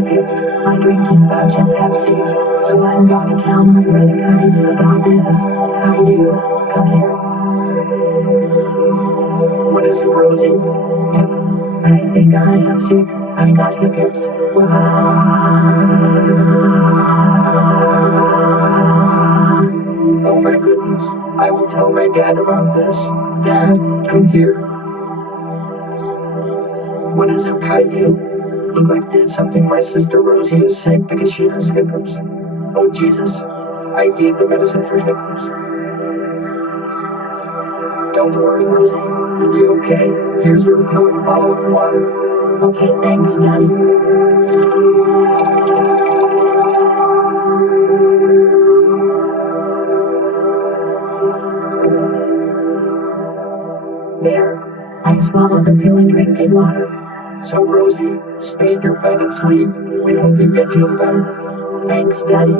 Hiccups by drinking bunch of Pepsis. So I'm gonna tell my brother Caillou about this. Caillou, come here. What is it, Rosie? I think I am sick. I got hiccups. Oh my goodness, I will tell my dad about this. Dad, come here. What is it, Caillou? Look like did something. My sister Rosie is sick because she has hiccups. Oh Jesus, I gave the medicine for hiccups. Don't worry, Rosie, you'll be okay. Here's your pill and bottle of water. Okay, thanks, Daddy. There, I swallowed the pill and drinking water. So Rosie, stay in your bed and sleep. We hope you feel better. Thanks, Daddy.